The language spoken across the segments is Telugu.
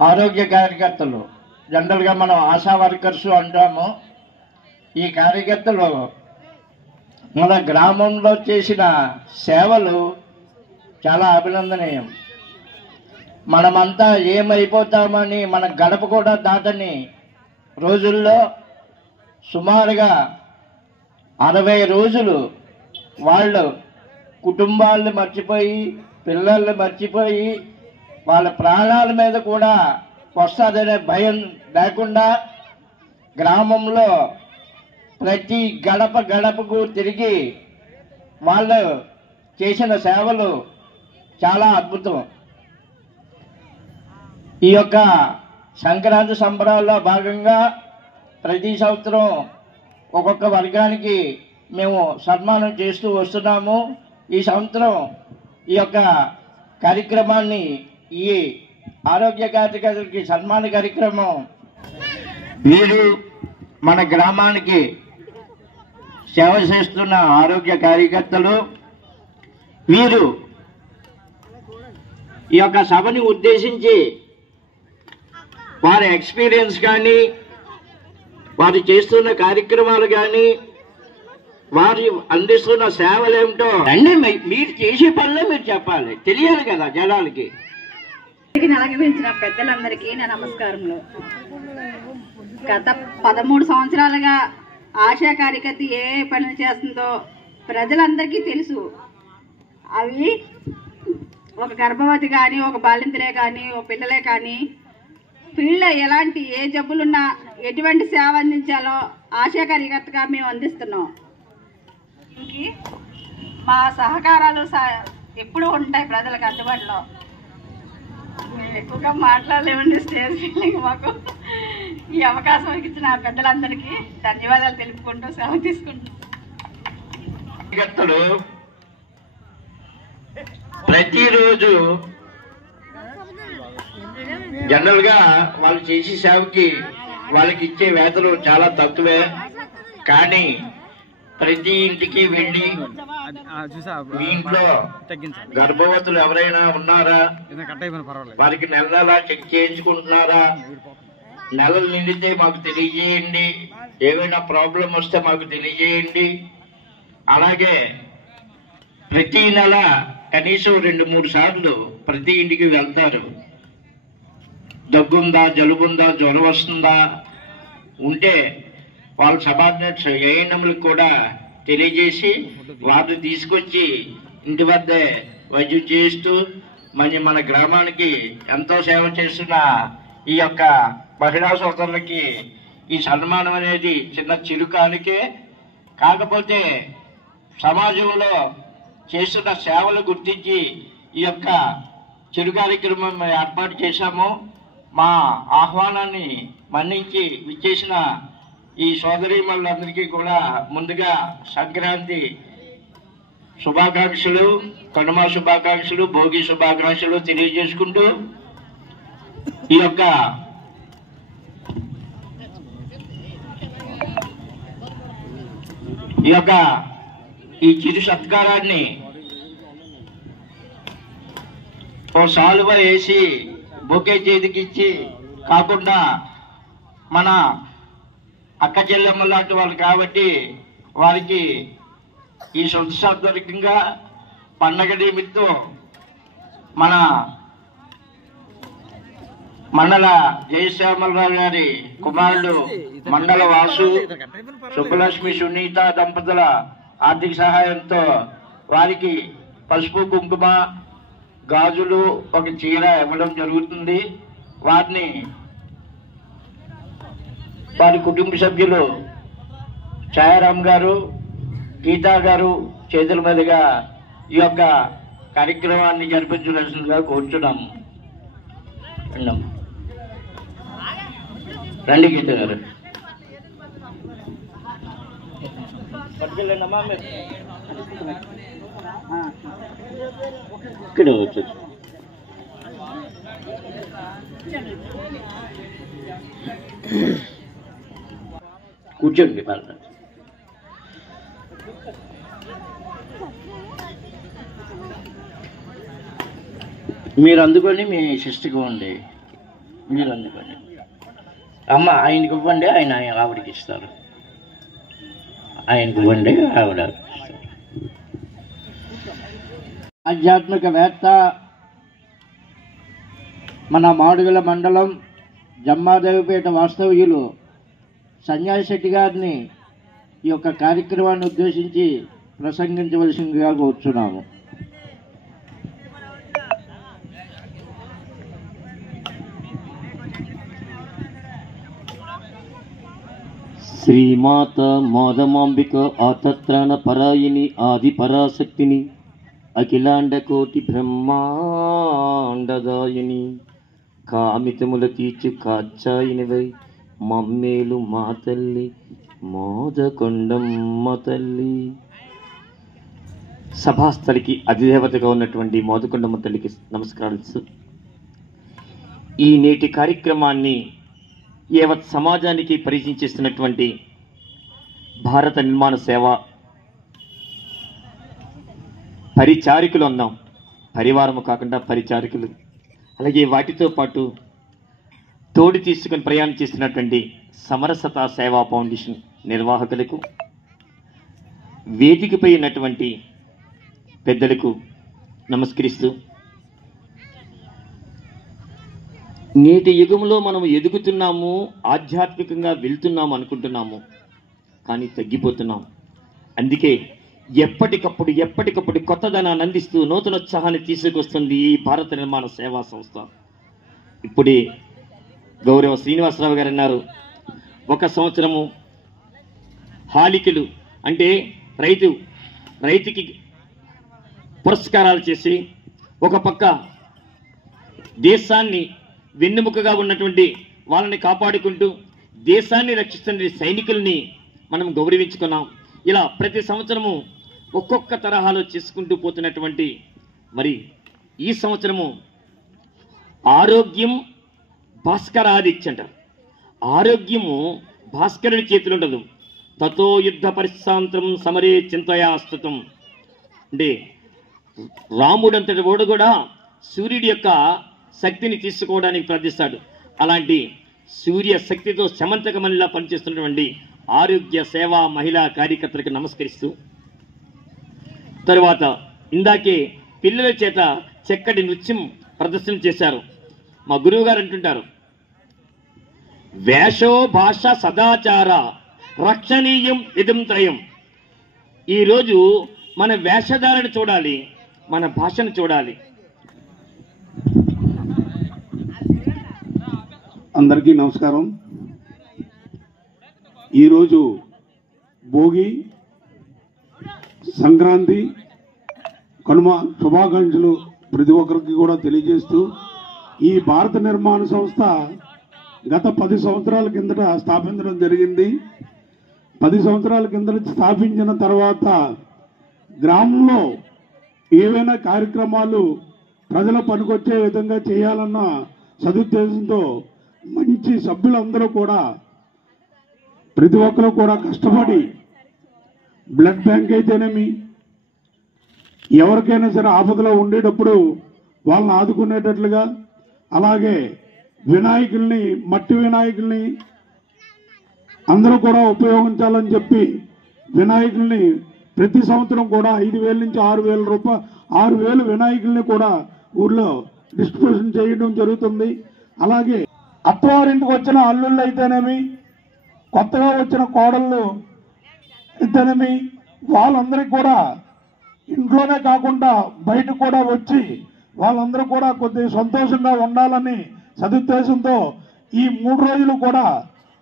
ఆరోగ్య కార్యకర్తలు జనరల్గా మనం ఆశా వర్కర్స్ అంటాము. ఈ కార్యకర్తలు మన గ్రామంలో చేసిన సేవలు చాలా అభినందనీయం. మనమంతా ఏమైపోతామని మన గడప కూడా దాటని రోజుల్లో సుమారుగా 60 రోజులు వాళ్ళు కుటుంబాలను మర్చిపోయి, పిల్లల్ని మర్చిపోయి, వాళ్ళ ప్రాణాల మీద కూడా వస్తుందనే భయం లేకుండా గ్రామంలో ప్రతి గడప గడపకు తిరిగి వాళ్ళు చేసిన సేవలు చాలా అద్భుతం. ఈ యొక్క సంక్రాంతి సంబరాల్లో భాగంగా ప్రతి సంవత్సరం ఒక్కొక్క వర్గానికి మేము సన్మానం చేస్తూ వస్తున్నాము. ఈ సంవత్సరం ఈ యొక్క కార్యక్రమాన్ని, ఈ ఆరోగ్య కార్యకర్తలకి సన్మాన కార్యక్రమం, వీరు మన గ్రామానికి సేవ చేస్తున్న ఆరోగ్య కార్యకర్తలు, వీరు ఈ యొక్క సభని ఉద్దేశించి వారి ఎక్స్పీరియన్స్ కానీ, వారు చేస్తున్న కార్యక్రమాలు కానీ, వారు అందిస్తున్న సేవలు ఏమిటో అన్నీ మీరు చేసే పనులే మీరు చెప్పాలి, తెలియాలి కదా జనాలకి. అలంకరించిన పెద్దలందరికీ నా నమస్కారములు. గత 13 సంవత్సరాలుగా ఆశా కార్యకర్త ఏ పనులు చేస్తుందో ప్రజలందరికీ తెలుసు. అవి ఒక గర్భవతి కానీ, ఒక బాలింతలే కానీ, ఒక పిల్లలే కానీ, పిల్ల ఎలాంటి ఏ జబ్బులున్నా ఎటువంటి సేవ అందించాలో ఆశా కార్యకర్తగా మేము అందిస్తున్నాం. మా సహకారాలు ఎప్పుడూ ఉంటాయి ప్రజలకు అందుబాటులో. మేము ఎక్కువగా మాట్లాడలేమండి, స్టేజ్ ఫీలింగ్. మాకు ఈ అవకాశం ఇచ్చిన పెద్దలందరికీ ధన్యవాదాలు తెలుపుకుంటూ సెలవు తీసుకుంటాం. ప్రతిరోజు జనరల్ గా వాళ్ళు చేసే సేవకి వాళ్ళకి ఇచ్చే వేతలు చాలా తక్కువే. కానీ ప్రతి ఇంటికి వెళ్ళి మీ ఇంట్లో గర్భవతులు ఎవరైనా ఉన్నారా, వారికి నెల నెలా చెక్ చేయించుకుంటున్నారా, నెలలు నిండితే మాకు తెలియజేయండి, ఏమైనా ప్రాబ్లం వస్తే మాకు తెలియజేయండి. అలాగే ప్రతి నెల కనీసం 2-3 సార్లు ప్రతి ఇంటికి వెళ్తారు. దగ్గుందా, జలుబుందా, జ్వరం వస్తుందా ఉంటే వాళ్ళ సబార్డినేట్స్ ఏఎన్ఎంలకు కూడా తెలియజేసి వారిని తీసుకొచ్చి ఇంటి వద్దే వైద్యం చేస్తూ మన గ్రామానికి ఎంతో సేవ చేస్తున్న ఈ యొక్క మహిళా సోదరులకి ఈ సన్మానం అనేది చిన్న చిరుకానికే. కాకపోతే సమాజంలో చేస్తున్న సేవలు గుర్తించి ఈ యొక్క చిరు కార్యక్రమం ఏర్పాటు చేశాము. మా ఆహ్వానాన్ని మన్నించి విచ్చేసిన ఈ సోదరీమణులందరికీ కూడా ముందుగా సంక్రాంతి శుభాకాంక్షలు, కనుమ శుభాకాంక్షలు, భోగి శుభాకాంక్షలు తెలియజేసుకుంటూ ఈ చిరు సత్కారాన్ని ఓ సాలువ వేసి బొకే చేతికిచ్చి కాకుండా మన అక్క చెల్లెమ్మ లాంటి వాళ్ళు కాబట్టి వారికి ఈ సంతోషాత్మకంగా పండగ నిమిత్తం మన మండల జయశ్యామలరావు గారి కుమారుడు మండల వాసు, సుబ్బలక్ష్మి, సునీత దంపతుల ఆర్థిక సహాయంతో వారికి పసుపు, కుంకుమ, గాజులు, ఒక చీర ఇవ్వడం జరుగుతుంది. వారిని వారి కుటుంబ సభ్యులు ఛాయారాం గారు, గీతా గారు చేతుల మీదుగా ఈ యొక్క కార్యక్రమాన్ని జరిపించవలసిందిగా కోరుచున్నాము. రండి గీత గారు. ఇక్కడ వచ్చు కూర్చోండి. మీరు అందుకొని మీ సిస్టర్కి ఇవ్వండి. మీరు అందుకొని అమ్మ ఆయనకి ఇవ్వండి, ఆయన ఆవిడకి ఇస్తారు. ఆయనకి ఇవ్వండి, ఆవిడ. ఆధ్యాత్మికవేత్త, మన మాడుగుల మండలం జమ్మాదేవిపేట వాస్తవ్యులు సంజయ్ శెట్టి గారిని ఈ యొక్క కార్యక్రమాన్ని ఉద్దేశించి ప్రసంగించవలసిందిగా కోరుచున్నాము. శ్రీమాత మాధమాంబిక ఆతత్రాణ పరాయిని ఆది పరాశక్తిని అఖిలాండ కోటి బ్రహ్మాండదాయిని కామితముల తీర్చు కాచాయినివై మమ్మేలు మా తల్లి మోదకొండమ్మ తల్లి. సభాస్థలికి అధిదేవతగా ఉన్నటువంటి మోదకొండమ్మ తల్లికి నమస్కారాలు. ఈ నేటి కార్యక్రమాన్ని యావత్ సమాజానికి పరిచయం చేస్తున్నటువంటి భారత నిర్మాణ సేవ పరిచారికులు అన్నాం. పరివారము కాకుండా పరిచారికులు. అలాగే వాటితో పాటు తోడు తీసుకుని ప్రయాణం చేస్తున్నటువంటి సమరసత సేవా ఫౌండేషన్ నిర్వాహకులకు, వేదికపై ఉన్నటువంటి పెద్దలకు నమస్కరిస్తూ, నేటి యుగంలో మనం ఎదుగుతున్నాము, ఆధ్యాత్మికంగా వెళ్తున్నాము అనుకుంటున్నాము, కానీ తగ్గిపోతున్నాం. అందుకే ఎప్పటికప్పుడు కొత్తదనాన్ని అందిస్తూ నూతనోత్సాహాన్ని తీసుకొస్తుంది ఈ భారత నిర్మాణ సేవా సంస్థ. ఇప్పుడే గౌరవ శ్రీనివాసరావు గారు అన్నారు, ఒక సంవత్సరము హాలికలు అంటే రైతుకి పురస్కారాలు చేసి, ఒక పక్క దేశాన్ని వెన్నెముకగా ఉన్నటువంటి వాళ్ళని కాపాడుకుంటూ దేశాన్ని రక్షిస్తున్న సైనికుల్ని మనం గౌరవించుకున్నాం. ఇలా ప్రతి సంవత్సరము ఒక్కొక్క తరహాలో చేసుకుంటూ పోతున్నటువంటి మరి ఈ సంవత్సరము ఆరోగ్యం భాస్కరాదిత్య అంటారు. ఆరోగ్యము భాస్కరుడి చేతులు ఉండదు. తతో యుద్ధ పరిశాంతం సమరే చింతయా స్థుతం అంటే రాముడంతటి వాడు కూడా సూర్యుడి యొక్క శక్తిని తీసుకోవడానికి ప్రార్థిస్తాడు. అలాంటి సూర్య శక్తితో శమంతకమనిలా పనిచేస్తున్నటువంటి ఆరోగ్య సేవా మహిళా కార్యకర్తలకు నమస్కరిస్తూ, తరువాత ఇందాకే పిల్లల చేత చక్కటి నృత్యం ప్రదర్శన చేశారు. మా గురువు గారు అంటుంటారు, వేషో భాష సదాచార రక్షణీయం ఇదం త్రయం. ఈరోజు మన వేషధారణ చూడాలి, మన భాషను చూడాలి. అందరికీ నమస్కారం. ఈరోజు భోగి, సంక్రాంతి, కనుమ శుభాకాంక్షలు ప్రతి ఒక్కరికి కూడా తెలియజేస్తూ, ఈ భారత నిర్మాణ సంస్థ గత 10 సంవత్సరాల కిందట స్థాపించడం జరిగింది. 10 సంవత్సరాల కిందట స్థాపించిన తర్వాత గ్రామంలో ఏవైనా కార్యక్రమాలు ప్రజల పనికొచ్చే విధంగా చేయాలన్న సదుద్దేశంతో మంచి సభ్యులందరూ కూడా ప్రతి ఒక్కరు కూడా కష్టపడి బ్లడ్ బ్యాంక్ అయితేనేమి, ఎవరికైనా సరే ఆపదలో ఉండేటప్పుడు వాళ్ళని ఆదుకునేటట్లుగా, అలాగే వినాయకుల్ని, మట్టి వినాయకుల్ని అందరూ కూడా ఉపయోగించాలని చెప్పి వినాయకుల్ని ప్రతి సంవత్సరం కూడా 5,000 నుంచి 6,000 రూపాయలు 6,000 వినాయకుల్ని కూడా ఊర్లో డిస్ట్రిబ్యూషన్ చేయడం జరుగుతుంది. అలాగే అత్తవారింటికి వచ్చిన అల్లుళ్ళు అయితేనేమి, కొత్తగా వచ్చిన కోడళ్ళు అయితేనేమి, వాళ్ళందరికీ కూడా ఇంట్లోనే కాకుండా బయట కూడా వచ్చి వాళ్ళందరూ కూడా కొద్దిగా సంతోషంగా ఉండాలని సదుద్దేశంతో ఈ 3 రోజులు కూడా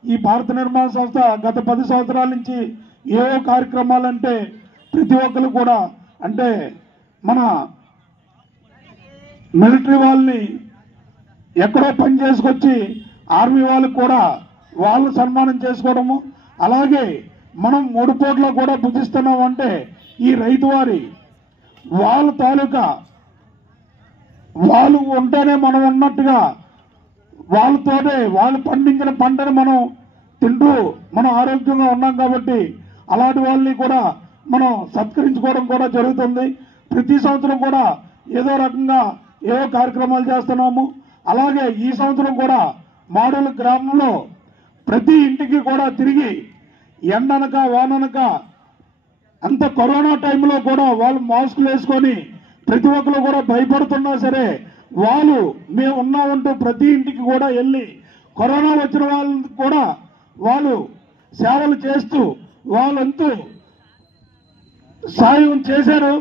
ఈ భారత నిర్మాణ సంస్థ గత 10 సంవత్సరాల నుంచి ఏవో కార్యక్రమాలంటే ప్రతి ఒక్కరు కూడా అంటే మన మిలిటరీ వాళ్ళని ఎక్కడో పని చేసుకొచ్చి ఆర్మీ వాళ్ళకు కూడా వాళ్ళు సన్మానం చేసుకోవడము, అలాగే మనం 3 పూట్ల కూడా భుజిస్తున్నాం అంటే ఈ రైతు వారి వాళ్ళ తాలూకా వాళ్ళు ఉంటేనే మనం ఉన్నట్టుగా వాళ్ళతోనే వాళ్ళు పండించిన పంటను మనం తింటూ మనం ఆరోగ్యంగా ఉన్నాం కాబట్టి అలాంటి వాళ్ళని కూడా మనం సత్కరించుకోవడం కూడా జరుగుతుంది. ప్రతి సంవత్సరం కూడా ఏదో రకంగా ఏవో కార్యక్రమాలు చేస్తున్నాము. అలాగే ఈ సంవత్సరం కూడా మాడూలు గ్రామంలో ప్రతి ఇంటికి కూడా తిరిగి ఎండనక వాననక అంత కరోనా టైంలో కూడా వాళ్ళు మాస్కులు వేసుకొని ప్రతి ఒక్కరు కూడా భయపడుతున్నా సరే వాళ్ళు మేము ఉన్నామంటూ ప్రతి ఇంటికి కూడా వెళ్ళి కరోనా వచ్చిన వాళ్ళకి కూడా వాళ్ళు సేవలు చేస్తూ వాళ్ళంతూ సాయం చేశారు.